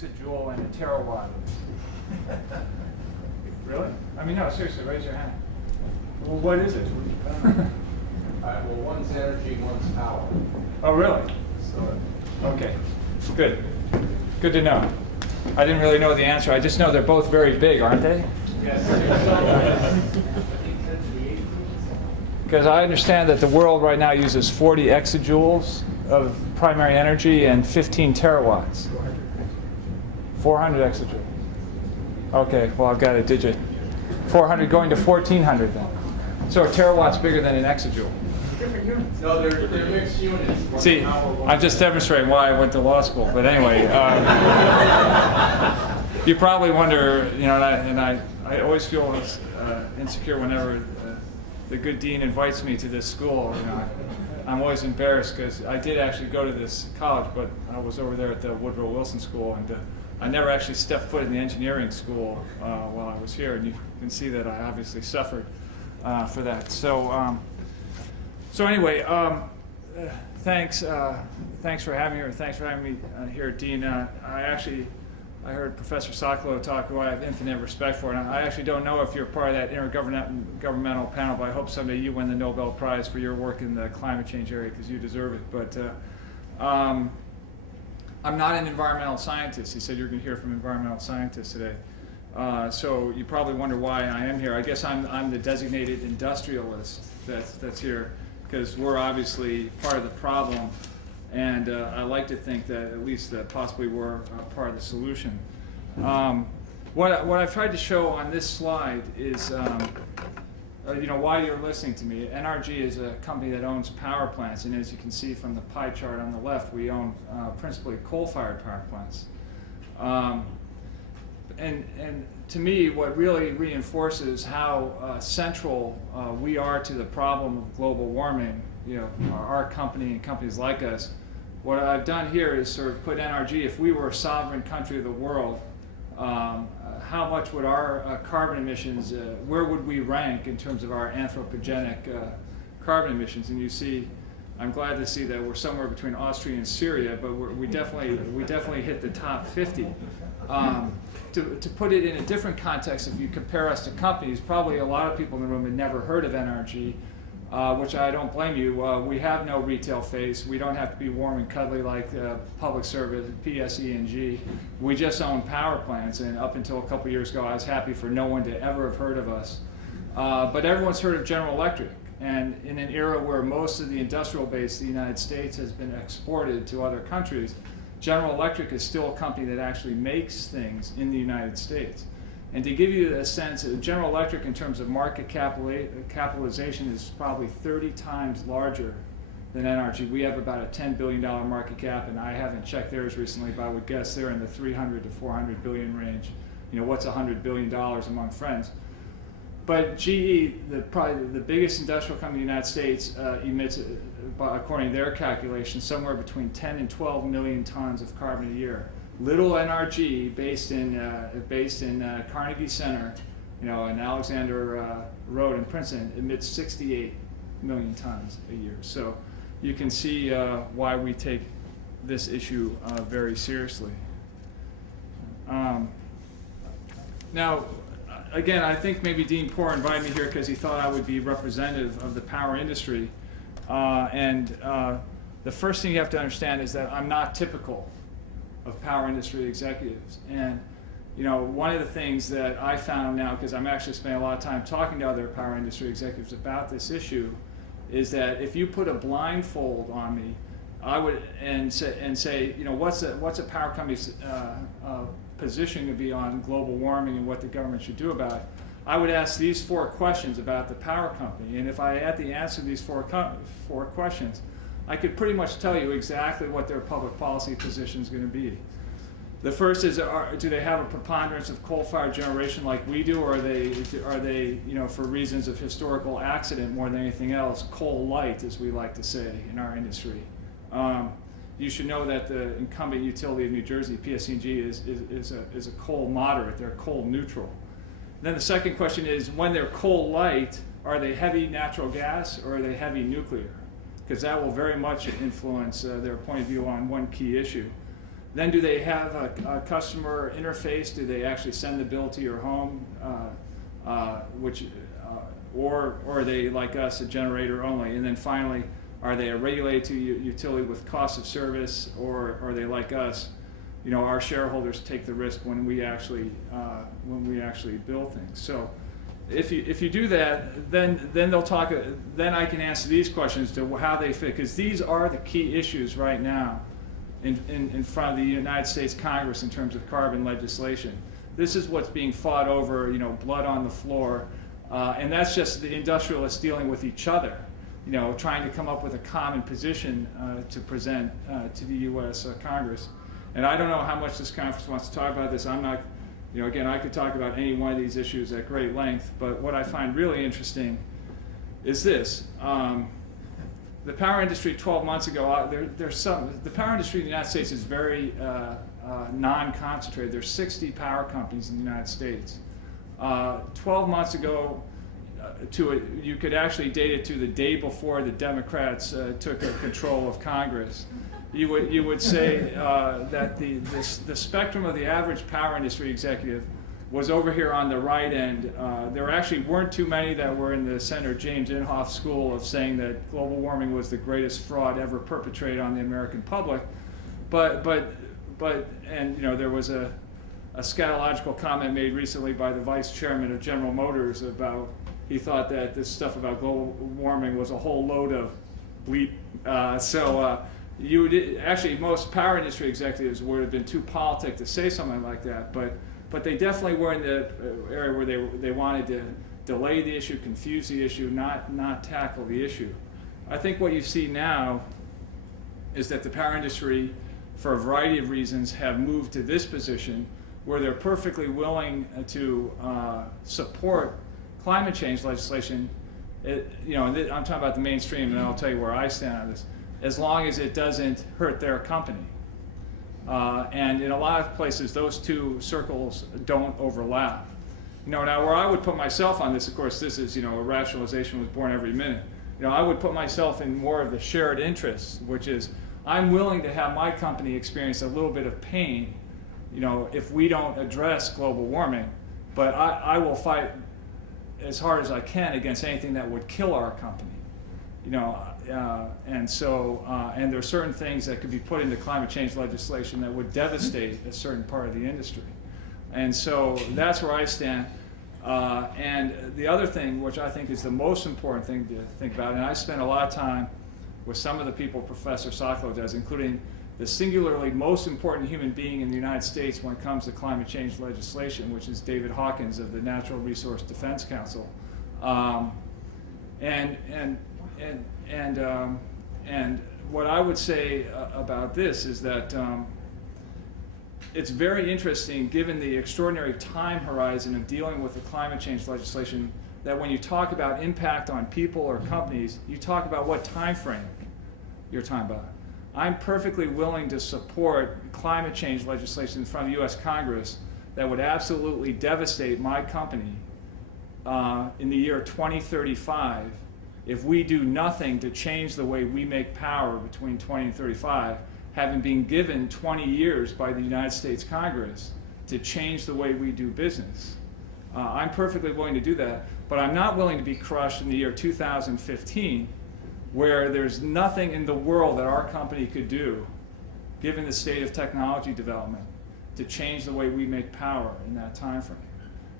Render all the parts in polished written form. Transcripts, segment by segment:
exajoule and a terawatt is? Really? I mean, no, seriously, raise your hand. Well, what is it? Well, one's energy, one's power. Oh, really? So, Okay, good. Good to know. I didn't really know the answer. I just know they're both very big, aren't they? yes. Because I understand that the world right now uses 40 exajoules of primary energy and 15 terawatts. 400 exajoules. Okay, well, I've got a digit. 400 going to 1400 then. So a terawatt's bigger than an exajoule. Different units. No, they're mixed units. See, I'm just demonstrating why I went to law school. But anyway, you probably wonder, you know, and I always feel insecure whenever the good dean invites me to this school. You know, I'm always embarrassed because I did actually go to this college, but I was over there at the Woodrow Wilson School, and I never actually stepped foot in the engineering school while I was here, and you can see that I obviously suffered for that. So, so anyway, thanks for having me, or thanks for having me here, Dean. I heard Professor Sokolow talk, who I have infinite respect for, and I actually don't know if you're part of that intergovernmental panel, but I hope someday you win the Nobel Prize for your work in the climate change area, because you deserve it. But I'm not an environmental scientist. He said you're going to hear from environmental scientists today. So you probably wonder why I am here. I guess I'm the designated industrialist that's here, because we're obviously part of the problem. And I like to think that at least possibly we're part of the solution. What I've tried to show on this slide is, you know, why you're listening to me. NRG is a company that owns power plants, and as you can see from the pie chart on the left, we own principally coal-fired power plants. And to me, what really reinforces how central we are to the problem of global warming, you know, our company and companies like us, what I've done here is sort of put NRG, if we were a sovereign country of the world, how much would our carbon emissions, where would we rank in terms of our anthropogenic carbon emissions? And you see, I'm glad to see that we're somewhere between Austria and Syria, but we definitely hit the top 50. To put it in a different context, if you compare us to companies, probably a lot of people in the room had never heard of NRG, which I don't blame you. We have no retail face. We don't have to be warm and cuddly like public service, PSE&G. We just own power plants, and up until a couple years ago, I was happy for no one to ever have heard of us. But everyone's heard of General Electric, and in an era where most of the industrial base of the United States has been exported to other countries, General Electric is still a company that actually makes things in the United States. And to give you a sense, General Electric in terms of market capitalization is probably 30 times larger than NRG. We have about a $10 billion market cap, and I haven't checked theirs recently, but I would guess they're in the 300 to 400 billion range. You know, what's $100 billion among friends? But GE, probably the biggest industrial company in the United States, emits, according to their calculations, somewhere between 10 and 12 million tons of carbon a year. Little NRG, based in Carnegie Center, you know, and Alexander Road in Princeton, emits 68 million tons a year. So you can see why we take this issue very seriously. Now, again, I think maybe Dean Poore invited me here because he thought I would be representative of the power industry. The first thing you have to understand is that I'm not typical of power industry executives. And you know, one of the things that I found now, because I'm actually spending a lot of time talking to other power industry executives about this issue, is that if you put a blindfold on me, I would and say, you know, what's a power company's position to be on global warming and what the government should do about it, I would ask these 4 questions about the power company. And if I had the answer to these four questions, I could pretty much tell you exactly what their public policy position is going to be. The first is, do they have a preponderance of coal-fired generation like we do, or are they, you know, for reasons of historical accident more than anything else, coal light, as we like to say in our industry? You should know that the incumbent utility of New Jersey, PSE&G, is a coal moderate. They're coal neutral. Then the second question is, when they're coal light, are they heavy natural gas or are they heavy nuclear? Because that will very much influence their point of view on one key issue. Then do they have a customer interface? Do they actually send the bill to your home? Or are they, like us, a generator only? And then finally, are they a regulated utility with cost of service, or are they like us? You know, our shareholders take the risk when we actually bill things. So if you do that, then they'll talk. Then I can answer these questions to how they fit, because these are the key issues right now in front of the United States Congress in terms of carbon legislation. This is what's being fought over, you know, blood on the floor, and that's just the industrialists dealing with each other, you know, trying to come up with a common position to present to the U.S. Congress. And I don't know how much this conference wants to talk about this. I'm not, you know, again, I could talk about any one of these issues at great length, but what I find really interesting is this. The power industry 12 months ago, the power industry in the United States is very non-concentrated. There's 60 power companies in the United States. 12 months ago, you could actually date it to the day before the Democrats took control of Congress. You would say that the spectrum of the average power industry executive was over here on the right end. There actually weren't too many that were in the Senator James Inhofe school of saying that global warming was the greatest fraud ever perpetrated on the American public. But and you know, there was a scatological comment made recently by the vice chairman of General Motors about, he thought that this stuff about global warming was a whole load of bleep. You would actually, most power industry executives would have been too politic to say something like that, but they definitely were in the area where they wanted to delay the issue, confuse the issue, not tackle the issue. I think what you see now is that the power industry, for a variety of reasons, have moved to this position where they're perfectly willing to support climate change legislation. You know, and I'm talking about the mainstream, and I'll tell you where I stand on this, as long as it doesn't hurt their company. And in a lot of places, those two circles don't overlap. You know, now where I would put myself on this, of course, this is, you know, a rationalization was born every minute. You know, I would put myself in more of the shared interests, which is I'm willing to have my company experience a little bit of pain, you know, if we don't address global warming, but I will fight as hard as I can against anything that would kill our company. You know, and there are certain things that could be put into climate change legislation that would devastate a certain part of the industry. And so that's where I stand. And the other thing, which I think is the most important thing to think about, and I spent a lot of time with some of the people Professor Sokolow does, including the singularly most important human being in the United States when it comes to climate change legislation, which is David Hawkins of the Natural Resource Defense Council. And what I would say about this is that it's very interesting, given the extraordinary time horizon of dealing with the climate change legislation, that when you talk about impact on people or companies, you talk about what time frame you're talking about. I'm perfectly willing to support climate change legislation in front of the U.S. Congress that would absolutely devastate my company in the year 2035 if we do nothing to change the way we make power between 20 and 35, having been given 20 years by the United States Congress to change the way we do business. I'm perfectly willing to do that, but I'm not willing to be crushed in the year 2015, where there's nothing in the world that our company could do, given the state of technology development, to change the way we make power in that time frame.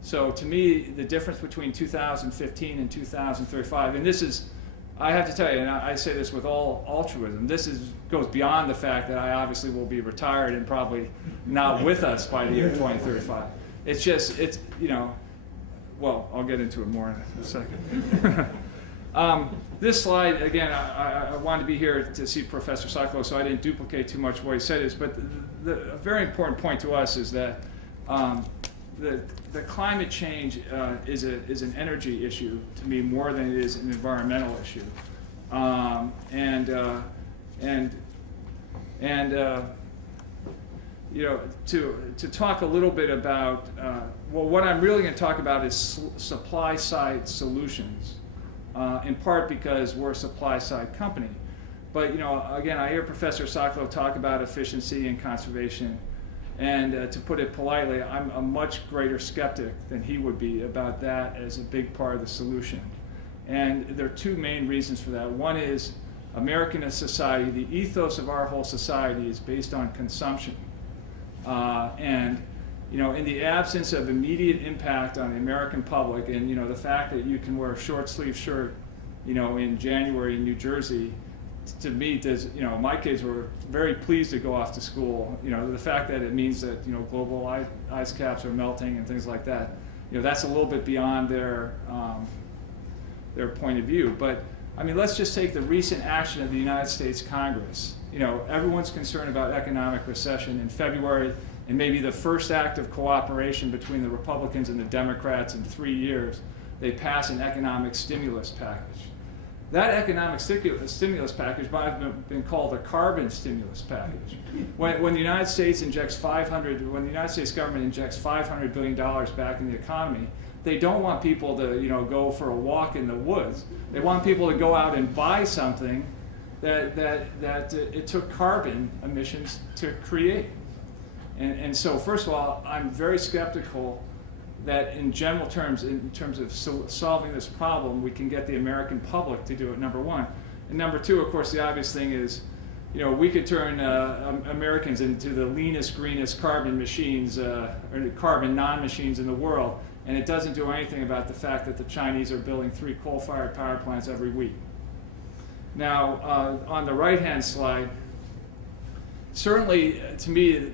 So to me, the difference between 2015 and 2035, and this is, I have to tell you, and I say this with all altruism, this goes beyond the fact that I obviously will be retired and probably not with us by the year 2035. It's just, you know, well, I'll get into it more in a second. This slide, again, I wanted to be here to see Professor Sokolow, so I didn't duplicate too much what he said, but a very important point to us is that the climate change is an energy issue to me more than it is an environmental issue, you know, to talk a little bit about well, what I'm really going to talk about is supply side solutions, in part because we're a supply side company. But again, I hear Professor Sokolow talk about efficiency and conservation, and to put it politely, I'm a much greater skeptic than he would be about that as a big part of the solution. And there are two main reasons for that. One is American society, the ethos of our whole society is based on consumption. And in the absence of immediate impact on the American public, and the fact that you can wear a short sleeve shirt, in January in New Jersey, to me, my kids were very pleased to go off to school. The fact that it means that global ice caps are melting and things like that, that's a little bit beyond their point of view. But I mean, let's just take the recent action of the United States Congress. Everyone's concerned about economic recession. In February, and maybe the first act of cooperation between the Republicans and the Democrats in 3 years, they pass an economic stimulus package. That economic stimulus package might have been called a carbon stimulus package. When the United States injects when the United States government injects $500 billion back in the economy, they don't want people to go for a walk in the woods. They want people to go out and buy something that it took carbon emissions to create. And so first of all, I'm very skeptical that in general terms, in terms of solving this problem, we can get the American public to do it, number one. And number two, of course, the obvious thing is, we could turn Americans into the leanest, greenest carbon machines, or carbon non-machines in the world, and it doesn't do anything about the fact that the Chinese are building 3 coal-fired power plants every week. Now, on the right-hand slide, certainly, to me,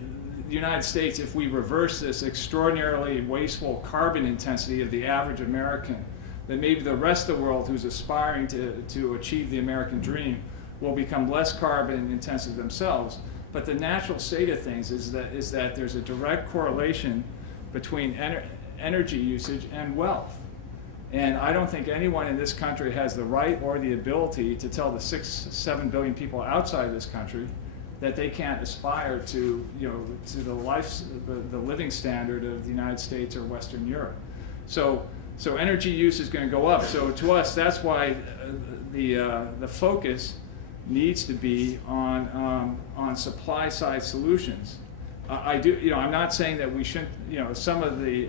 the United States, if we reverse this extraordinarily wasteful carbon intensity of the average American, then maybe the rest of the world who's aspiring to achieve the American dream will become less carbon intensive themselves. But the natural state of things is that there's a direct correlation between energy usage and wealth. And I don't think anyone in this country has the right or the ability to tell the 6-7 billion people outside this country that they can't aspire to, to the living standard of the United States or Western Europe. So energy use is going to go up. So to us, that's why the focus needs to be on supply side solutions. I'm not saying that we shouldn't. Some of the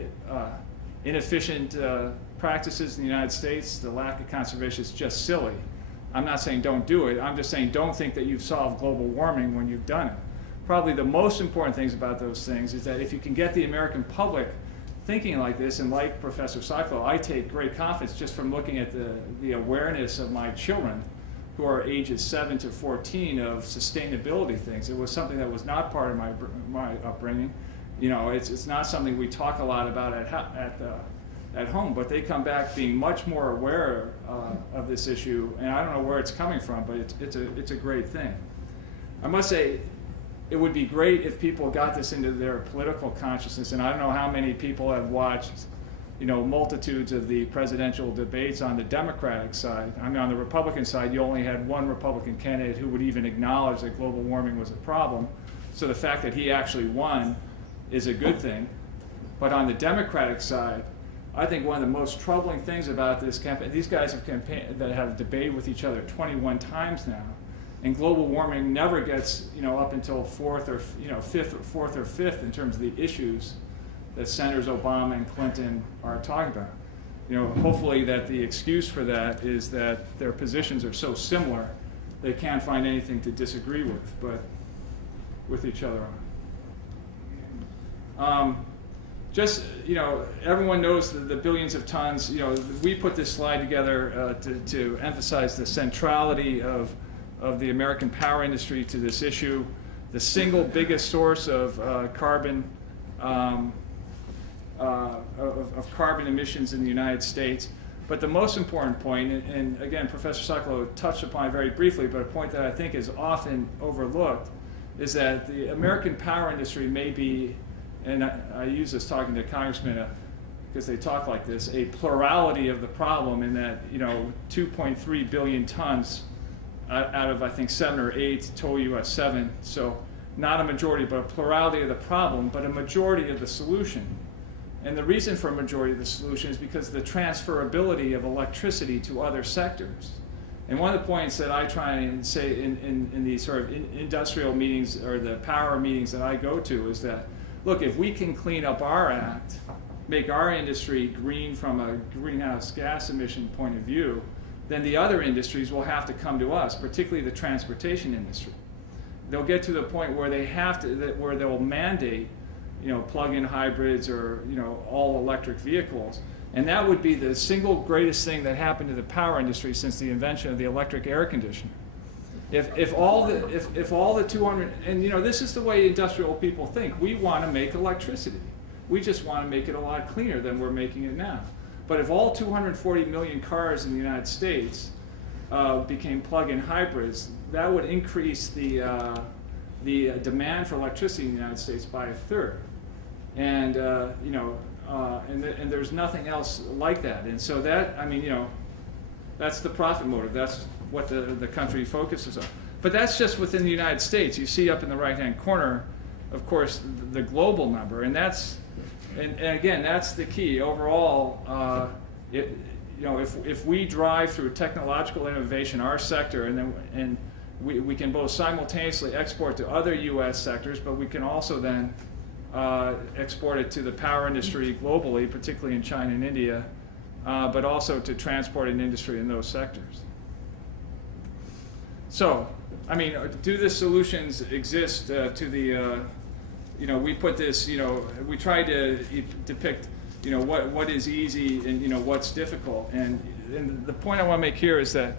inefficient practices in the United States, the lack of conservation is just silly. I'm not saying don't do it. I'm just saying don't think that you've solved global warming when you've done it. Probably the most important things about those things is that if you can get the American public thinking like this, and like Professor Sokolow, I take great confidence just from looking at the awareness of my children who are ages 7 to 14 of sustainability things. It was something that was not part of my upbringing. It's not something we talk a lot about at home, but they come back being much more aware of this issue, and I don't know where it's coming from, but it's a great thing. I must say, it would be great if people got this into their political consciousness, and I don't know how many people have watched, multitudes of the presidential debates on the Democratic side. I mean, on the Republican side, you only had one Republican candidate who would even acknowledge that global warming was a problem, so the fact that he actually won is a good thing. But on the Democratic side, I think one of the most troubling things about this campaign, these guys have debated with each other 21 times now, and global warming never gets up until fourth or fifth in terms of the issues that Senators Obama and Clinton are talking about. Hopefully that the excuse for that is that their positions are so similar they can't find anything to disagree with each other on. Just, everyone knows the billions of tons. We put this slide together to emphasize the centrality of the American power industry to this issue. The single biggest source of carbon carbon emissions in the United States. But the most important point, and again, Professor Sokolow touched upon it very briefly, but a point that I think is often overlooked, is that the American power industry may be, and I use this talking to congressmen because they talk like this, a plurality of the problem in that 2.3 billion tons out of I think 7 or 8, total US 7, so not a majority but a plurality of the problem, but a majority of the solution. And the reason for a majority of the solution is because of the transferability of electricity to other sectors. And one of the points that I try and say in these sort of industrial meetings or the power meetings that I go to is that, look, if we can clean up our act, make our industry green from a greenhouse gas emission point of view, then the other industries will have to come to us, particularly the transportation industry. They'll get to the point where they have to, where they'll mandate, plug-in hybrids or, all electric vehicles. And that would be the single greatest thing that happened to the power industry since the invention of the electric air conditioner. If all the 200, and this is the way industrial people think. We want to make electricity. We just want to make it a lot cleaner than we're making it now. But if all 240 million cars in the United States became plug-in hybrids, that would increase the demand for electricity in the United States by a third. And and there's nothing else like that. And so that, that's the profit motive. That's what the country focuses on. But that's just within the United States. You see up in the right-hand corner, of course, the global number, and that's, and again, that's the key. Overall, if we drive through technological innovation, our sector, and we can both simultaneously export to other U.S. sectors, but we can also then export it to the power industry globally, particularly in China and India, but also to transport and industry in those sectors. So, do the solutions exist to the, we put this, we try to depict, what is easy and, what's difficult. And the point I want to make here is that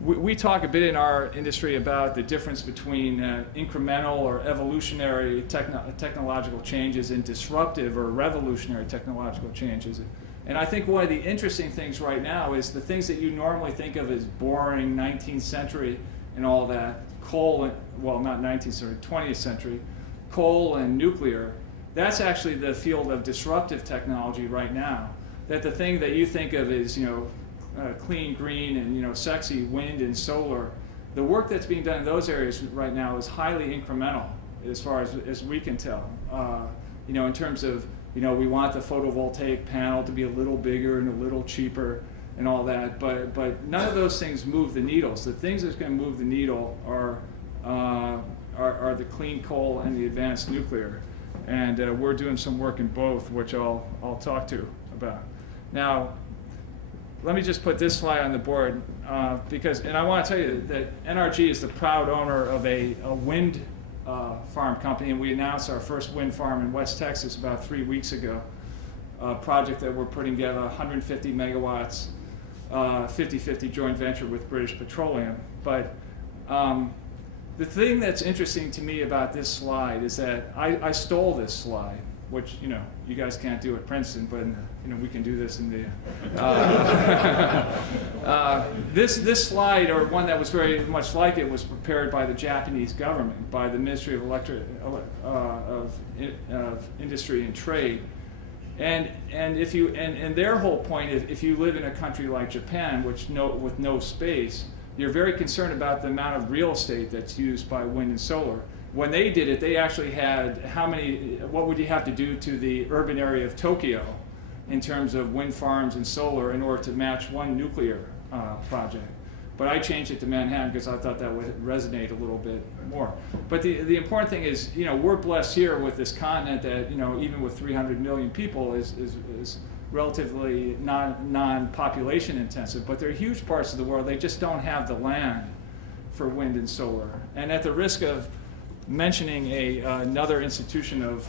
we talk a bit in our industry about the difference between incremental or evolutionary technological changes and disruptive or revolutionary technological changes. And I think one of the interesting things right now is the things that you normally think of as boring 19th century and all that, coal, well, not 19th century, 20th century, coal and nuclear, that's actually the field of disruptive technology right now. That the thing that you think of as, clean, green, and sexy wind and solar, the work that's being done in those areas right now is highly incremental, as far as we can tell. In terms of, we want the photovoltaic panel to be a little bigger and a little cheaper and all that, but none of those things move the needles. The things that's going to move the needle are the clean coal and the advanced nuclear, and we're doing some work in both, which I'll talk to about. Now, let me just put this slide on the board and I want to tell you that NRG is the proud owner of a wind farm company, and we announced our first wind farm in West Texas about 3 weeks ago. A project that we're putting together, 150 megawatts, 50-50 joint venture with British Petroleum. But the thing that's interesting to me about this slide is that I stole this slide, which you guys can't do at Princeton, but we can do this in the this slide, or one that was very much like it, was prepared by the Japanese government, by the Ministry of Industry and Trade, and their whole point is, if you live in a country like Japan, with no space, you're very concerned about the amount of real estate that's used by wind and solar. When they did it, they actually had what would you have to do to the urban area of Tokyo in terms of wind farms and solar in order to match one nuclear project. But I changed it to Manhattan because I thought that would resonate a little bit more. But the important thing is, we're blessed here with this continent that, even with 300 million people is relatively non-population intensive. But there are huge parts of the world, they just don't have the land for wind and solar. And at the risk of mentioning another institution of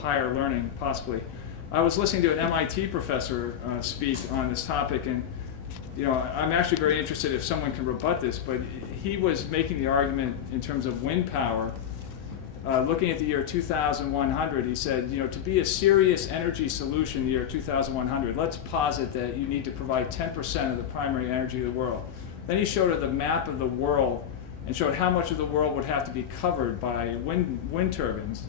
higher learning, possibly, I was listening to an MIT professor speak on this topic, and I'm actually very interested if someone can rebut this, but he was making the argument in terms of wind power, looking at the year 2100. He said, to be a serious energy solution in the year 2100, let's posit that you need to provide 10% of the primary energy of the world. Then he showed her the map of the world and showed how much of the world would have to be covered by wind turbines,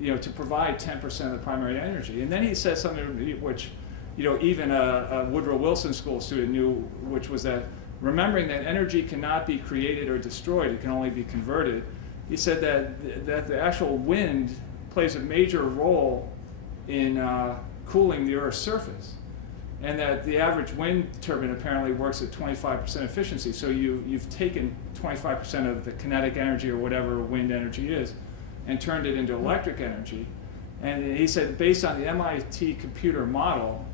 to provide 10% of the primary energy. And then he said something which, even a Woodrow Wilson School student knew, which was that remembering that energy cannot be created or destroyed, it can only be converted. He said that the actual wind plays a major role in cooling the Earth's surface. and that the average wind turbine apparently works at 25% efficiency. So you've taken 25% of the kinetic energy or whatever wind energy is and turned it into electric energy. And he said, based on the MIT computer model,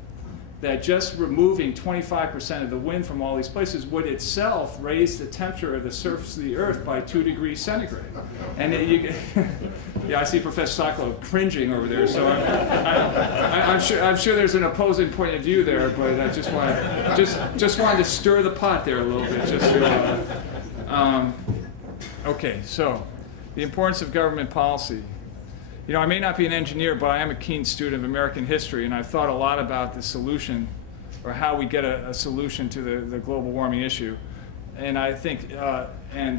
that just removing 25% of the wind from all these places would itself raise the temperature of the surface of the Earth by 2 degrees centigrade. And yeah, I see Professor Sacco cringing over there. So I'm sure there's an opposing point of view there, but I just wanted to stir the pot there a little bit. Okay, so the importance of government policy. You know, I may not be an engineer, but I am a keen student of American history, and I've thought a lot about the solution, or how we get a solution to the global warming issue. And I think, you know,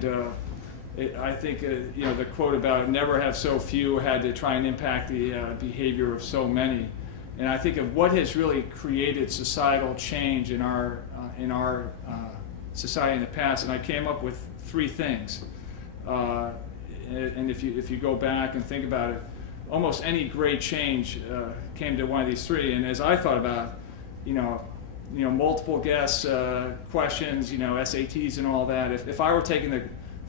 the quote about "never have so few had to try and impact the behavior of so many." And I think of what has really created societal change in our society in the past, and I came up with 3 things. And if you go back and think about it, almost any great change came to one of these 3. And as I thought about, you know, multiple guess questions, you know, SATs and all that. If I were taking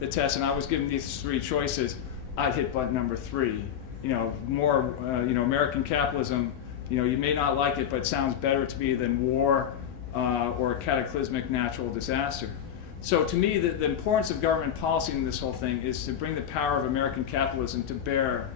the test and I was given these 3 choices, I'd hit button number 3. You know, more, you know, American capitalism. You know, you may not like it, but it sounds better to me than war or a cataclysmic natural disaster. So to me, the importance of government policy in this whole thing is to bring the power of American capitalism to bear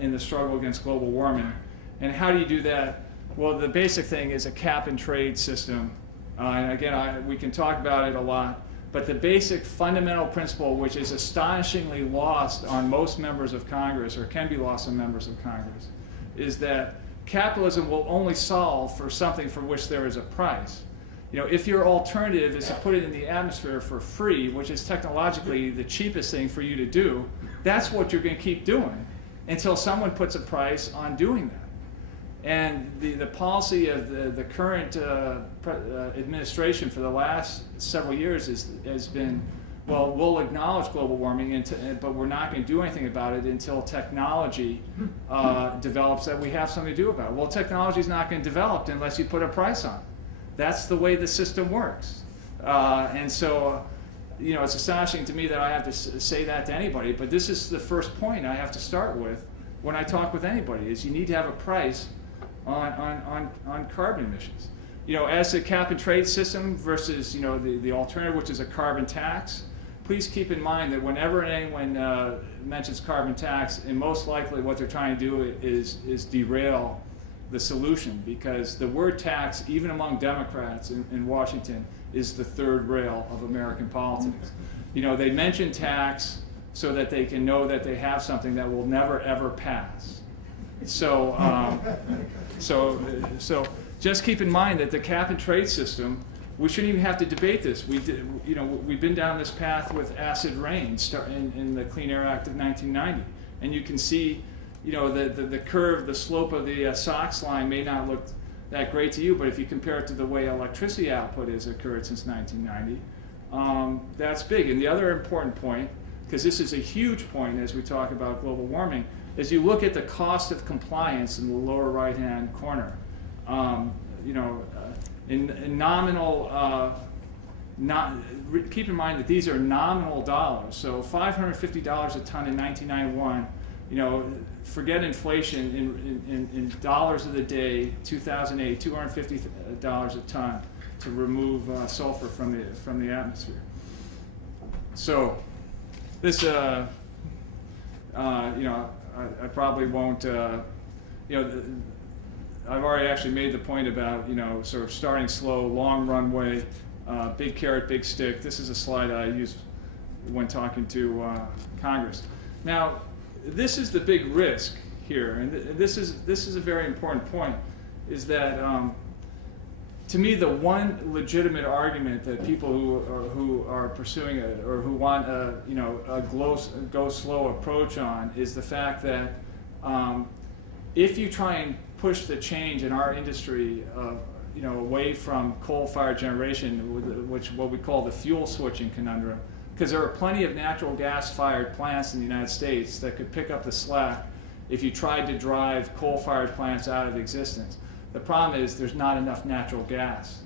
in the struggle against global warming. And how do you do that? Well, the basic thing is a cap and trade system. And again, we can talk about it a lot, but the basic fundamental principle, which is astonishingly lost on most members of Congress, or can be lost on members of Congress, is that capitalism will only solve for something for which there is a price. You know, if your alternative is to put it in the atmosphere for free, which is technologically the cheapest thing for you to do, that's what you're going to keep doing until someone puts a price on doing that. And the policy of the current administration for the last several years has been, well, we'll acknowledge global warming, but we're not going to do anything about it until technology develops that we have something to do about it. Well, technology is not going to develop unless you put a price on it. That's the way the system works. And so, you know, it's astonishing to me that I have to say that to anybody, but this is the first point I have to start with when I talk with anybody, is you need to have a price on carbon emissions. You know, as a cap and trade system versus, you know, the alternative, which is a carbon tax, please keep in mind that whenever anyone mentions carbon tax, and most likely what they're trying to do is derail the solution, because the word tax, even among Democrats in Washington, is the 3rd rail of American politics. You know, they mention tax so that they can know that they have something that will never ever pass. So, so just keep in mind that the cap and trade system, we shouldn't even have to debate this. You know, we've been down this path with acid rain in the Clean Air Act of 1990, and you can see, you know, the curve, the slope of the SOX line may not look that great to you, but if you compare it to the way electricity output has occurred since 1990, that's big. And the other important point, because this is a huge point as we talk about global warming, is you look at the cost of compliance in the lower right-hand corner. You know, in nominal, keep in mind that these are nominal dollars. So $550 a ton in 1991. You know, forget inflation, in dollars of the day, 2008, $250 a ton to remove sulfur from the atmosphere. So this, you know, I probably won't, you know, I've already actually made the point about, you know, sort of starting slow, long runway, big carrot, big stick. This is a slide I used when talking to Congress. Now, this is the big risk here, and this is a very important point, is that to me, the one legitimate argument that people who are pursuing it, or who want a, you know, a go slow approach on, is the fact that if you try and push the change in our industry, you know, away from coal-fired generation, which what we call the fuel switching conundrum, because there are plenty of natural gas-fired plants in the United States that could pick up the slack if you tried to drive coal-fired plants out of existence. The problem is there's not enough natural gas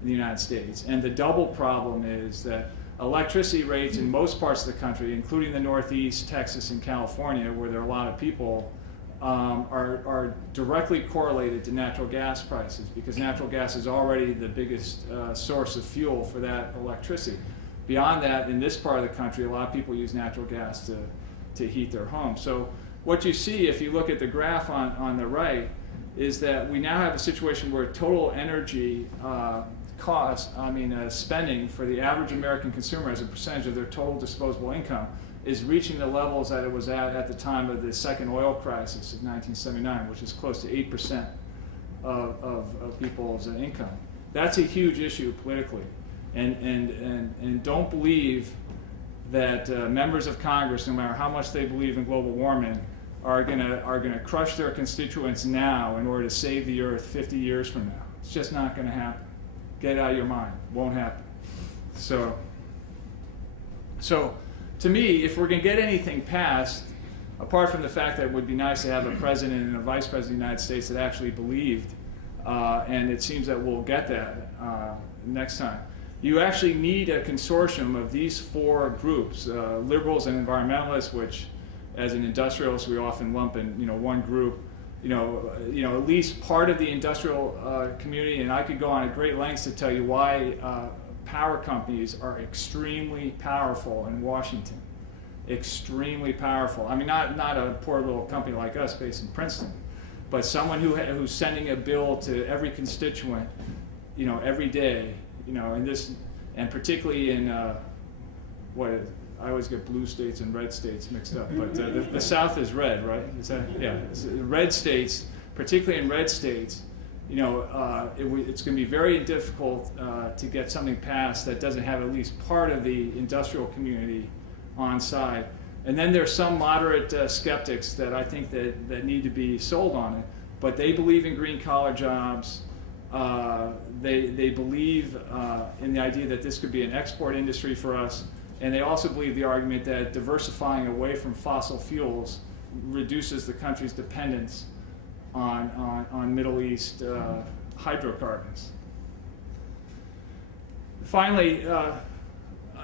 in the United States. And the double problem is that electricity rates in most parts of the country, including the Northeast, Texas, and California, where there are a lot of people, are directly correlated to natural gas prices, because natural gas is already the biggest source of fuel for that electricity. Beyond that, in this part of the country, a lot of people use natural gas to heat their homes. So what you see, if you look at the graph on the right, is that we now have a situation where total energy spending for the average American consumer as a percentage of their total disposable income is reaching the levels that it was at the time of the second oil crisis of 1979, which is close to 8% of people's income. That's a huge issue politically. And don't believe that members of Congress, no matter how much they believe in global warming, are gonna crush their constituents now in order to save the Earth 50 years from now. It's just not gonna happen. Get it out of your mind. Won't happen. So to me, if we're gonna get anything passed, apart from the fact that it would be nice to have a president and a vice president of the United States that actually believed, and it seems that we'll get that next time, you actually need a consortium of these four groups, liberals and environmentalists, which as an industrialist we often lump in one group, at least part of the industrial community, and I could go on at great lengths to tell you why power companies are extremely powerful in Washington. Extremely powerful. I mean, not a poor little company like us based in Princeton, but someone who's sending a bill to every constituent, every day, and particularly in I always get blue states and red states mixed up, but the South is red, right? Is that, yeah, red states, particularly in red states, it's going to be very difficult to get something passed that doesn't have at least part of the industrial community on side. And then there's some moderate skeptics that I think that need to be sold on it, but they believe in green collar jobs. They believe in the idea that this could be an export industry for us. And they also believe the argument that diversifying away from fossil fuels reduces the country's dependence on Middle East hydrocarbons. Finally,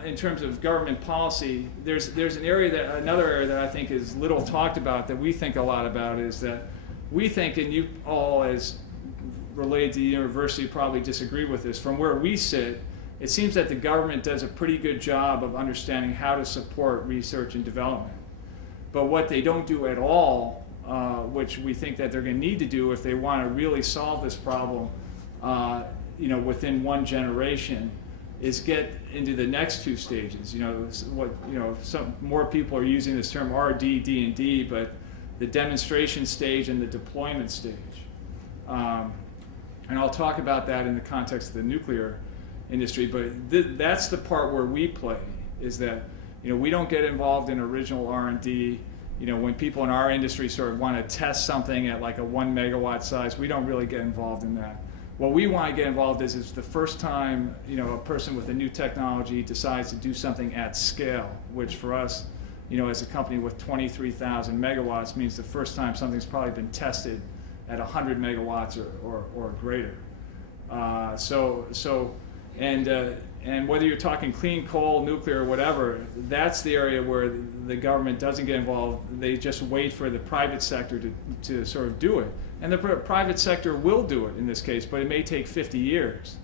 in terms of government policy, there's another area that I think is little talked about that we think a lot about, is that we think, and you all as related to the university probably disagree with this, from where we sit, it seems that the government does a pretty good job of understanding how to support research and development. But what they don't do at all, which we think that they're going to need to do if they want to really solve this problem, within one generation, is get into the next two stages. Some more people are using this term RD, D&D, but the demonstration stage and the deployment stage. And I'll talk about that in the context of the nuclear industry, but that's the part where we play, is that we don't get involved in original R&D. When people in our industry sort of want to test something at like a 1 megawatt size, we don't really get involved in that. What we want to get involved is the first time a person with a new technology decides to do something at scale, which for us, as a company with 23,000 megawatts, means the first time something's probably been tested at 100 megawatts or greater. And whether you're talking clean coal, nuclear, or whatever, that's the area where the government doesn't get involved. They just wait for the private sector to sort of do it. And the private sector will do it in this case, but it may take 50 years.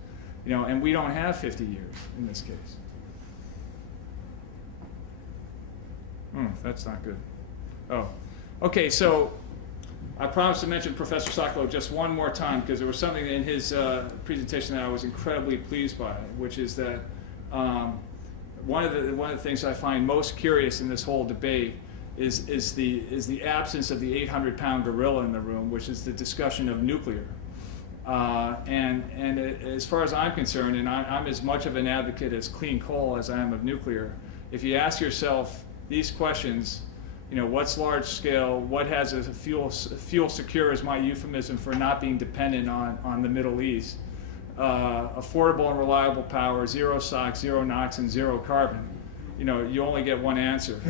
And we don't have 50 years in this case. That's not good. Oh, okay, so I promised to mention Professor Sokolow just one more time, because there was something in his presentation that I was incredibly pleased by, which is that one of the things I find most curious in this whole debate is the absence of the 800-pound gorilla in the room, which is the discussion of nuclear. And as far as I'm concerned, and I'm as much of an advocate as clean coal as I am of nuclear, if you ask yourself these questions, what's large scale, what has a fuel secure is my euphemism for not being dependent on the Middle East, affordable and reliable power, zero SOx, zero NOx, and zero carbon, you only get one answer.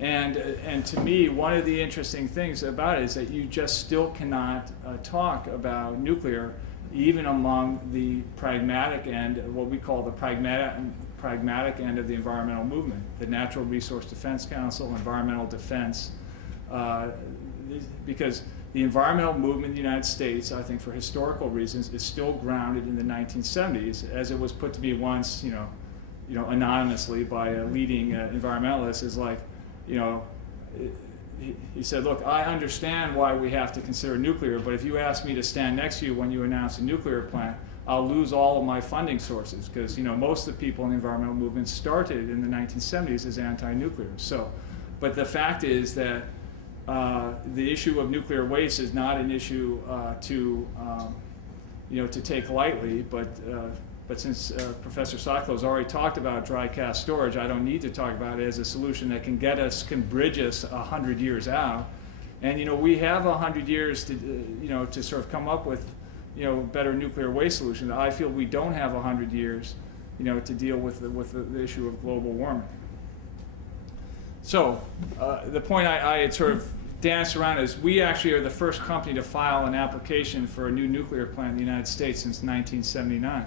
And to me, one of the interesting things about it is that you just still cannot talk about nuclear, even among the pragmatic end, what we call the pragmatic end of the environmental movement, the Natural Resource Defense Council, environmental defense, because the environmental movement in the United States, I think for historical reasons, is still grounded in the 1970s, as it was put to be once, anonymously by a leading environmentalist, is like, he said, look, I understand why we have to consider nuclear, but if you ask me to stand next to you when you announce a nuclear plant, I'll lose all of my funding sources, because most of the people in the environmental movement started in the 1970s as anti-nuclear. So, but the fact is that the issue of nuclear waste is not an issue to take lightly, but since Professor Sokolow has already talked about dry cask storage, I don't need to talk about it as a solution that can bridge us 100 years out. And we have 100 years to sort of come up with better nuclear waste solutions. I feel we don't have 100 years to deal with the issue of global warming. So the point I had sort of danced around is we actually are the first company to file an application for a new nuclear plant in the United States since 1979.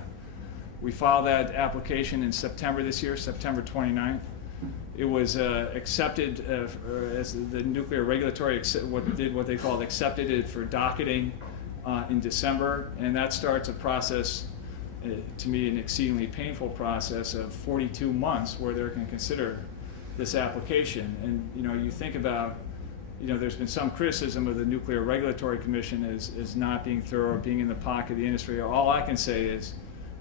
We filed that application in September this year, September 29th. It was accepted as the nuclear regulatory what they called accepted it for docketing in December, and that starts a process, to me, an exceedingly painful process of 42 months where they're going to consider this application. And you think about, there's been some criticism of the Nuclear Regulatory Commission as not being thorough, being in the pocket of the industry. All I can say is,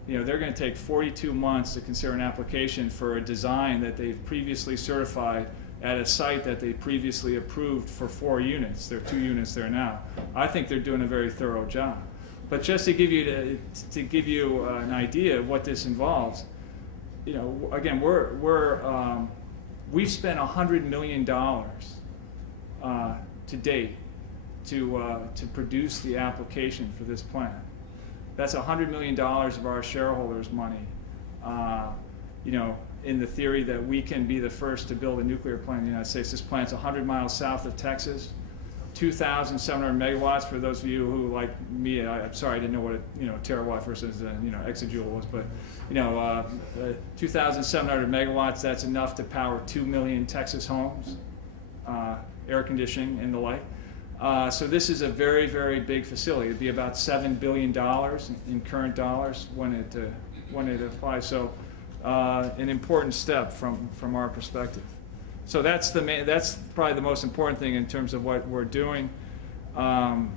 they're going to take 42 months to consider an application for a design that they've previously certified at a site that they previously approved for 4 units. There are 2 units there now. I think they're doing a very thorough job. But just to give you an idea of what this involves, again, we've spent $100 million to date to produce the application for this plant. That's $100 million of our shareholders' money, in the theory that we can be the first to build a nuclear plant in the United States. This plant's 100 miles south of Texas, 2,700 megawatts. For those of you who, like me, I'm sorry I didn't know what a terawatt versus exajoule was, but 2,700 megawatts. That's enough to power 2 million Texas homes, air conditioning and the like. So this is a very, very big facility. It'd be about $7 billion in current dollars when it applies. So an important step from our perspective. So that's probably the most important thing in terms of what we're doing. I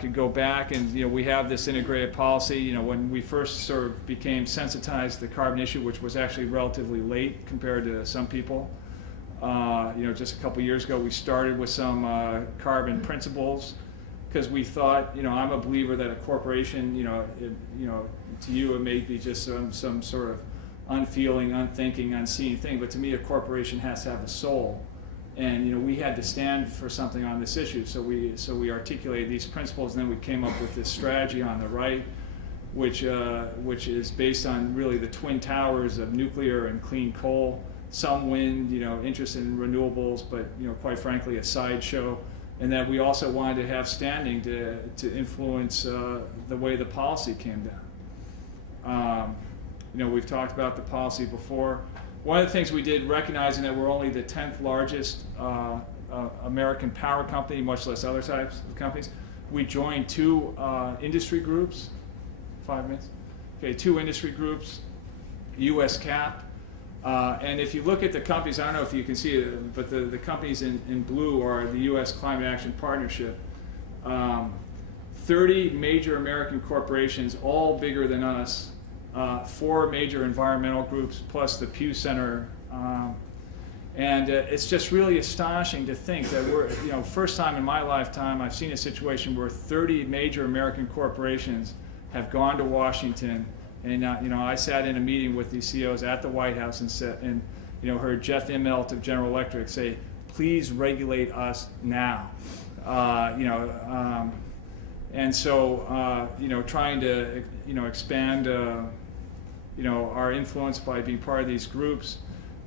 could go back and we have this integrated policy. When we first sort of became sensitized to the carbon issue, which was actually relatively late compared to some people. Just a couple years ago, we started with some carbon principles because we thought, I'm a believer that a corporation, to you it may be just some sort of unfeeling, unthinking, unseen thing, but to me a corporation has to have a soul, and we had to stand for something on this issue. So we articulated these principles, and then we came up with this strategy on the right, which is based on really the twin towers of nuclear and clean coal. Some wind, interest in renewables, but quite frankly, a sideshow, and that we also wanted to have standing to influence the way the policy came down. We've talked about the policy before. One of the things we did, recognizing that we're only the 10th largest American power company, much less other types of companies, we joined 2 industry groups. 5 minutes. Okay, 2 industry groups, US CAP. And if you look at the companies, I don't know if you can see it, but the companies in blue are the U.S. Climate Action Partnership. 30 major American corporations, all bigger than us, 4 major environmental groups, plus the Pew Center. And it's just really astonishing to think that we're, first time in my lifetime I've seen a situation where 30 major American corporations have gone to Washington. And I sat in a meeting with these CEOs at the White House and heard Jeff Immelt of General Electric say, "Please regulate us now." And so trying to expand our influence by being part of these groups.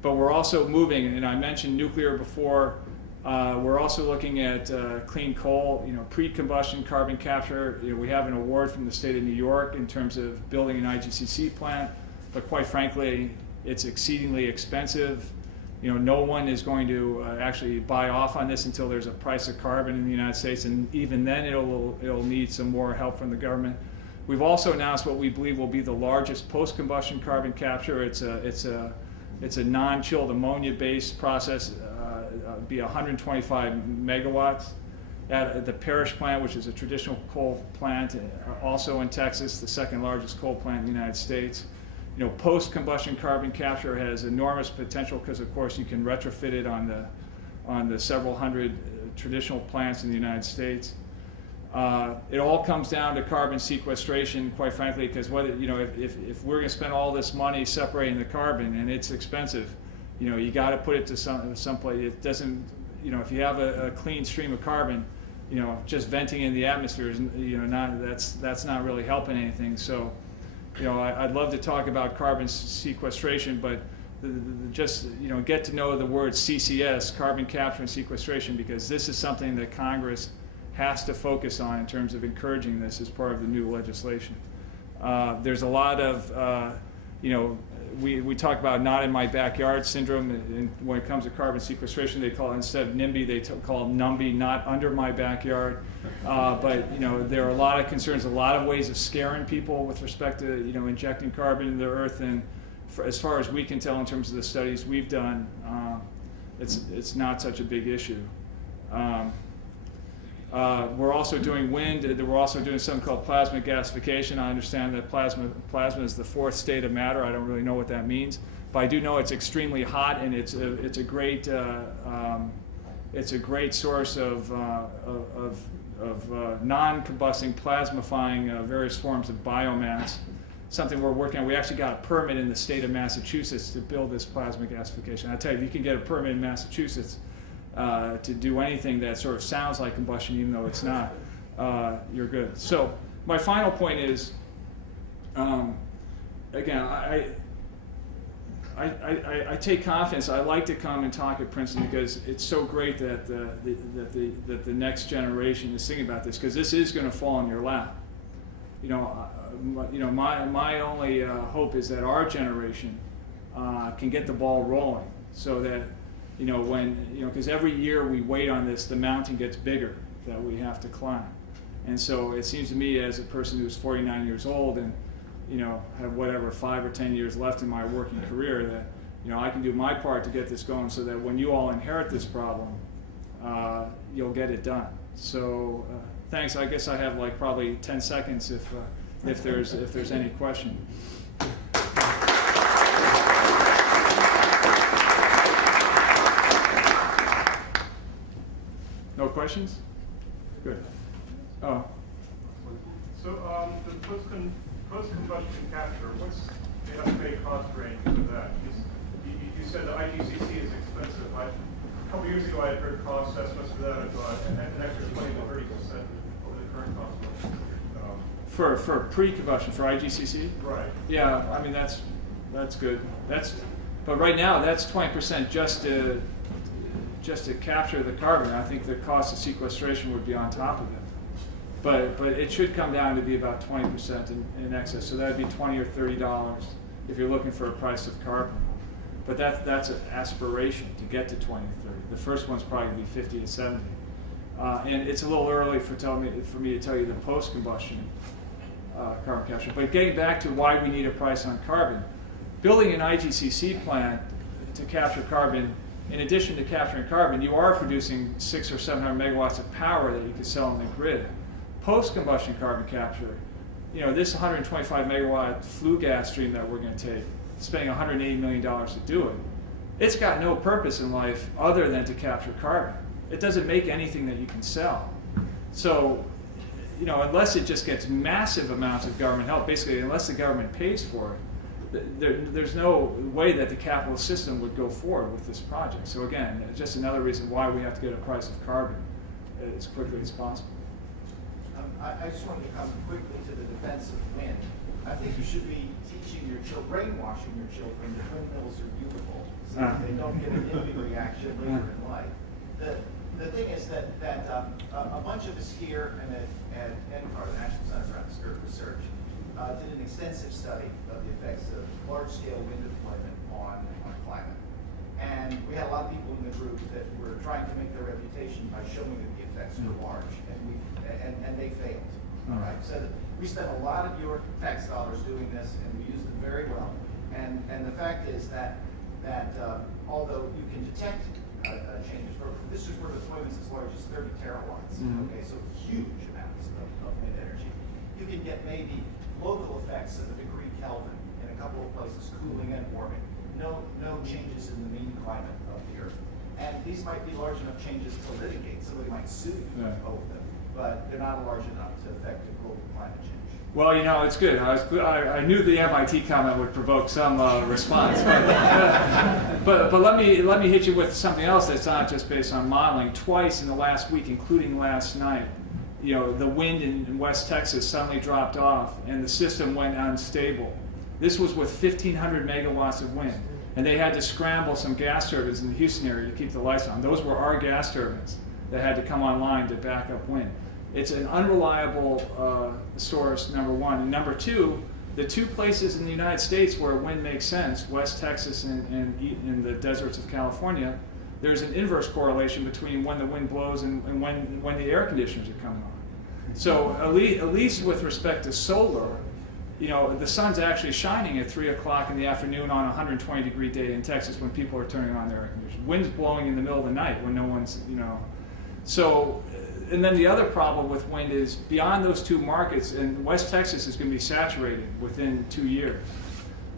but we're also moving, and I mentioned nuclear before. We're also looking at clean coal, pre-combustion carbon capture. We have an award from the state of New York in terms of building an IGCC plant, but quite frankly, it's exceedingly expensive. No one is going to actually buy off on this until there's a price of carbon in the United States, and even then it'll need some more help from the government. We've also announced what we believe will be the largest post-combustion carbon capture. It's a non-chilled ammonia-based process. Be 125 megawatts at the Parrish plant, which is a traditional coal plant, also in Texas, the second largest coal plant in the United States. Post-combustion carbon capture has enormous potential because, of course, you can retrofit it on the several hundred traditional plants in the United States. It all comes down to carbon sequestration, quite frankly, because if we're going to spend all this money separating the carbon, and it's expensive, you got to put it to some place. It doesn't, if you have a clean stream of carbon, just venting in the atmosphere is, that's not really helping anything. So, I'd love to talk about carbon sequestration, but just get to know the word CCS, carbon capture and sequestration, because this is something that Congress has to focus on in terms of encouraging this as part of the new legislation. There's a lot of, we talk about not in my backyard syndrome, and when it comes to carbon sequestration, they call it, instead of NIMBY, they call it NUMBY, not under my backyard. But there are a lot of concerns, a lot of ways of scaring people with respect to injecting carbon into the earth, and as far as we can tell in terms of the studies we've done, it's not such a big issue. We're also doing wind. We're also doing something called plasma gasification. I understand that plasma is the fourth state of matter. I don't really know what that means, but I do know it's extremely hot, and it's a great source of non-combusting, plasmifying various forms of biomass. Something we're working on. We actually got a permit in the state of Massachusetts to build this plasma gasification. I tell you, if you can get a permit in Massachusetts to do anything that sort of sounds like combustion, even though it's not, you're good. So my final point is, again, I take confidence. I like to come and talk at Princeton because it's so great that the next generation is thinking about this, because this is going to fall in your lap. My only hope is that our generation can get the ball rolling, so that because every year we wait on this, the mountain gets bigger that we have to climb. And so it seems to me, as a person who's 49 years old and have whatever 5 or 10 years left in my working career, that I can do my part to get this going, so that when you all inherit this problem, you'll get it done. So thanks. I guess I have probably 10 seconds if there's any question. No questions? Good. Oh. So the post-combustion capture, what's the estimated cost range for that? You said the IGCC is expensive. A couple years ago I had heard cost estimates for that of an extra 20 to 30% over the current cost. For pre-combustion, for IGCC? Right. Yeah, I mean that's good. But right now that's 20% just to capture the carbon. I think the cost of sequestration would be on top of it. But it should come down to be about 20% in excess. So that'd be $20 or $30 if you're looking for a price of carbon. But that's an aspiration to get to 20 or 30. The first one's probably going to be 50 to 70. And it's a little early for me to tell you the post-combustion carbon capture. But getting back to why we need a price on carbon, building an IGCC plant to capture carbon, in addition to capturing carbon, you are producing 600 or 700 megawatts of power that you could sell on the grid. Post-combustion carbon capture, this 125 megawatt flue gas stream that we're going to take, spending $180 million to do it, it's got no purpose in life other than to capture carbon. It doesn't make anything that you can sell. So, unless it just gets massive amounts of government help, basically unless the government pays for it, there's no way that the capitalist system would go forward with this project. So again, just another reason why we have to get a price of carbon as quickly as possible. I just wanted to come quickly to the defense of wind. I think you should be teaching your children, brainwashing your children that windmills are beautiful, so that they don't get an INVI reaction later in life. The thing is that a bunch of us here and at NCAR, the National Center for Atmospheric Research, did an extensive study of the effects of large-scale wind deployment on climate. And we had a lot of people in the group that were trying to make their reputation by showing that the effects were large, and they failed. All right, so we spent a lot of your tax dollars doing this, and we used them very well. And the fact is that although you can detect changes, this is where deployments as large as 30 terawatts. Okay, so huge amounts of wind energy. You can get maybe local effects of a degree Kelvin in a couple of places, cooling and warming. No changes in the mean climate of the Earth. And these might be large enough changes to litigate. Somebody might sue you over them, but they're not large enough to affect the global climate change. Well, you know, it's good. I knew the MIT comment would provoke some response, but let me hit you with something else that's not just based on modeling. Twice in the last week, including last night, you know, the wind in West Texas suddenly dropped off, and the system went unstable. This was with 1,500 megawatts of wind, and they had to scramble some gas turbines in the Houston area to keep the lights on. Those were our gas turbines that had to come online to back up wind. It's an unreliable source, number one. And number two, the two places in the United States where wind makes sense, West Texas and in the deserts of California, there's an inverse correlation between when the wind blows and when the air conditioners are coming on. So at least with respect to solar, you know, the sun's actually shining at 3 o'clock in the afternoon on a 120-degree day in Texas when people are turning on their air conditioners. Wind's blowing in the middle of the night when no one's, you know. So, and then the other problem with wind is beyond those two markets, and West Texas is going to be saturated within 2 years.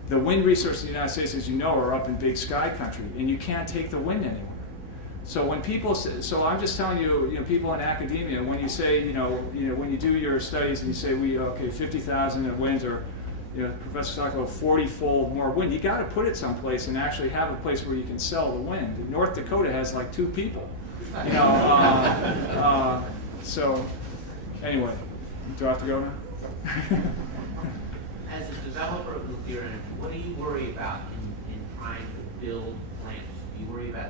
The wind resources in the United States, as you know, are up in big sky country, and you can't take the wind anywhere. So when people say, so I'm just telling you, you know, people in academia, when you say, you know, when you do your studies and you say, 50,000 of winds, or, you know, professors talk about 40-fold more wind, you got to put it someplace and actually have a place where you can sell the wind. North Dakota has like 2 people, you know. So anyway, do I have to go now? As a developer of nuclear energy, what do you worry about in trying to build plants? Do you worry about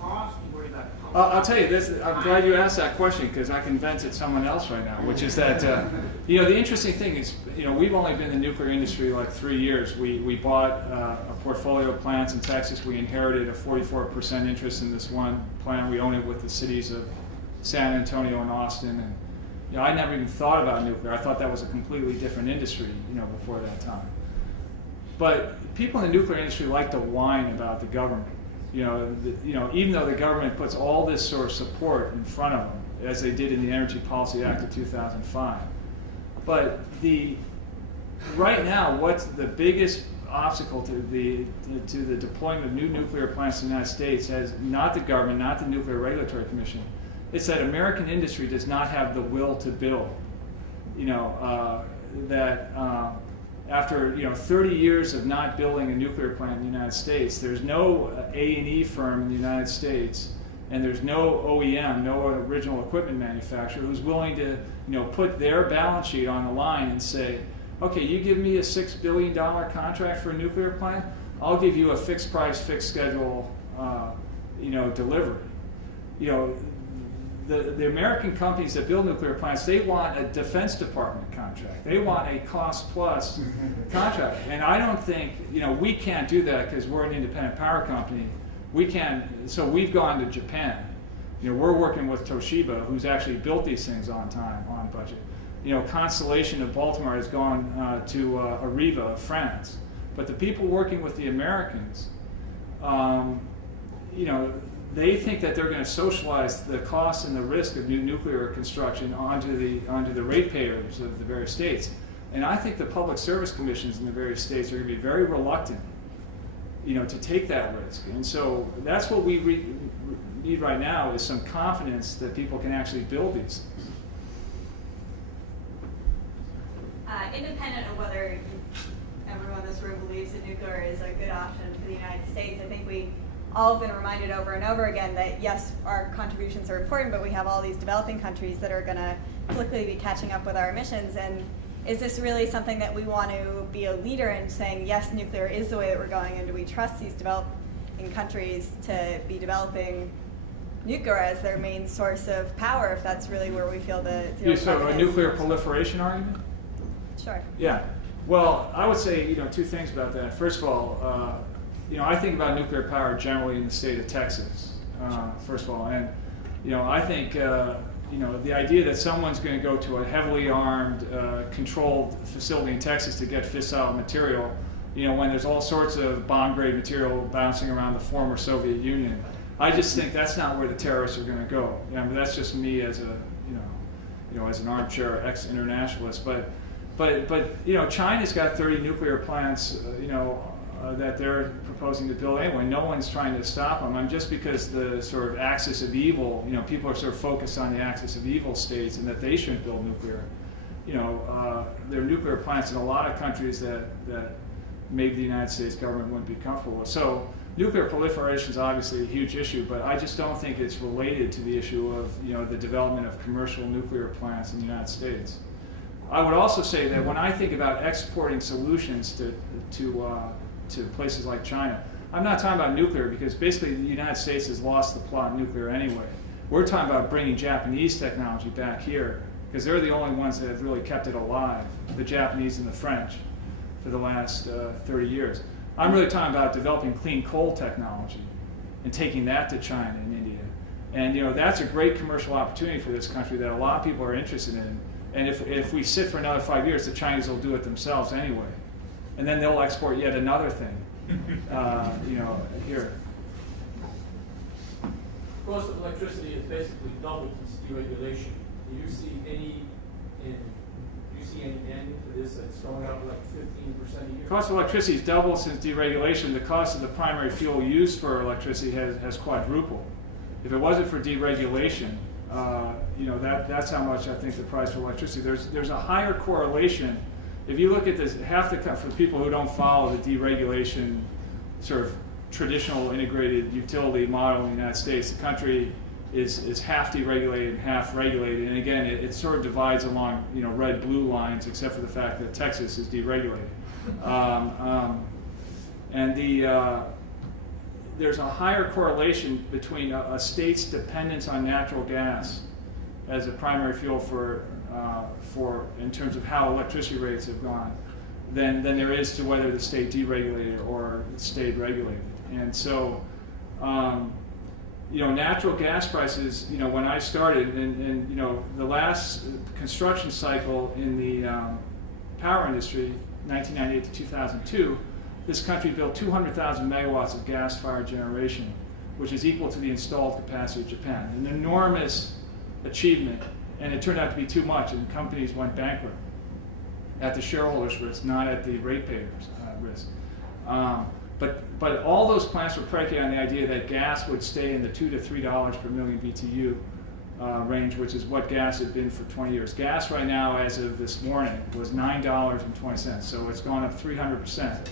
cost? Do you worry about I'll tell you this. I'm glad you asked that question because I can vent at someone else right now, which is that you know, the interesting thing is, you know, we've only been in the nuclear industry like 3 years. We bought a portfolio of plants in Texas. We inherited a 44% interest in this one plant. We own it with the cities of San Antonio and Austin, and you know, I never even thought about nuclear. I thought that was a completely different industry, you know, before that time. But people in the nuclear industry like to whine about the government. You know, even though the government puts all this sort of support in front of them, as they did in the Energy Policy Act of 2005. But right now, what's the biggest obstacle to the deployment of new nuclear plants in the United States has not the government, not the Nuclear Regulatory Commission. It's that American industry does not have the will to build. You know, after 30 years of not building a nuclear plant in the United States, there's no A&E firm in the United States, and there's no OEM, no original equipment manufacturer, who's willing to put their balance sheet on the line and say, okay, you give me a $6 billion contract for a nuclear plant, I'll give you a fixed price, fixed schedule, delivery. You know, the American companies that build nuclear plants, they want a Defense Department contract. They want a cost-plus contract. And I don't think, we can't do that because we're an independent power company. We can't, so we've gone to Japan. We're working with Toshiba, who's actually built these things on time, on budget. Constellation of Baltimore has gone to Arriva of France. But the people working with the Americans, they think that they're going to socialize the cost and the risk of new nuclear construction onto the ratepayers of the various states. And I think the public service commissions in the various states are going to be very reluctant, to take that risk. And so that's what we need right now, is some confidence that people can actually build these things. Independent of whether everyone in this room believes that nuclear is a good option for the United States, I think we all have been reminded over and over again that yes, our contributions are important, but we have all these developing countries that are going to quickly be catching up with our emissions. And is this really something that we want to be a leader in, saying yes, nuclear is the way that we're going, and do we trust these in countries to be developing nuclear as their main source of power if that's really where we feel the So a is. nuclear proliferation argument? Sure. Yeah. Well, I would say, two things about that. First of all, I think about nuclear power generally in the state of Texas, first of all. And, I think, the idea that someone's going to go to a heavily armed, controlled facility in Texas to get fissile material, when there's all sorts of bomb-grade material bouncing around the former Soviet Union, I just think that's not where the terrorists are going to go. That's just me as as an armchair ex-internationalist. But China's got 30 nuclear plants, that they're proposing to build anyway. No one's trying to stop them. Just because the sort of axis of evil, people are sort of focused on the axis of evil states and that they shouldn't build nuclear. There are nuclear plants in a lot of countries that maybe the United States government wouldn't be comfortable with. So nuclear proliferation is obviously a huge issue, but I just don't think it's related to the issue of the development of commercial nuclear plants in the United States. I would also say that when I think about exporting solutions to places like China, I'm not talking about nuclear because basically the United States has lost the plot in nuclear anyway. We're talking about bringing Japanese technology back here because they're the only ones that have really kept it alive, the Japanese and the French, for the last 30 years. I'm really talking about developing clean coal technology and taking that to China and India. And that's a great commercial opportunity for this country that a lot of people are interested in. And if we sit for another 5 years, the Chinese will do it themselves anyway. And then they'll export yet another thing, here. The cost of electricity is basically doubled since deregulation. Do you see any end to this that's going up like 15% a year? The cost of electricity has doubled since deregulation. The cost of the primary fuel used for electricity has quadrupled. If it wasn't for deregulation, that's how much I think the price for electricity. There's a higher correlation. If you look at this, for people who don't follow the deregulation sort of traditional integrated utility model in the United States, the country is half deregulated and half regulated. And again, it sort of divides along red-blue lines, except for the fact that Texas is deregulated. There's a higher correlation between a state's dependence on natural gas as a primary fuel for in terms of how electricity rates have gone than there is to whether the state deregulated or stayed regulated. And so, natural gas prices, when I started, and the last construction cycle in the power industry, 1998 to 2002, this country built 200,000 megawatts of gas-fired generation, which is equal to the installed capacity of Japan. An enormous achievement, and it turned out to be too much, and companies went bankrupt at the shareholders' risk, not at the ratepayers' risk. But all those plants were predicated on the idea that gas would stay in the $2 to $3 per million BTU range, which is what gas had been for 20 years. Gas right now, as of this morning, was $9.20, so it's gone up 300%.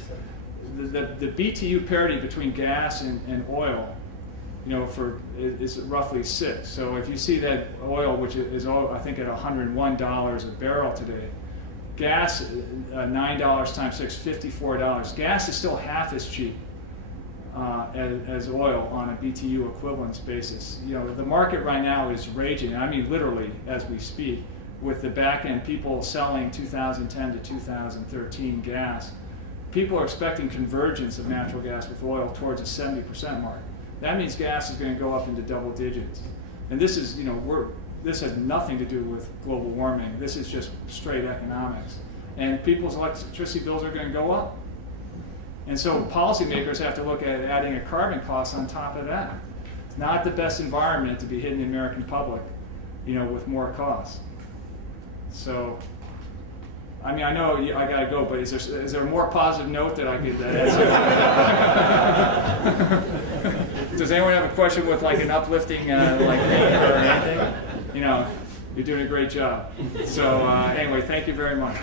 The BTU parity between gas and oil, is roughly 6. So if you see that oil, which is I think at $101 a barrel today, gas $9 times 6, $54. Gas is still half as cheap as oil on a BTU equivalence basis. The market right now is raging. I mean, literally as we speak, with the back end people selling 2010 to 2013 gas. People are expecting convergence of natural gas with oil towards a 70% mark. That means gas is going to go up into double digits. And this is, this has nothing to do with global warming. This is just straight economics. And people's electricity bills are going to go up. And so policymakers have to look at adding a carbon cost on top of that. It's not the best environment to be hitting the American public, with more costs. So, I mean, I know I gotta go, but is there a more positive note that I could answer? Does anyone have a question with like an uplifting like or anything? You're doing a great job. So anyway, thank you very much.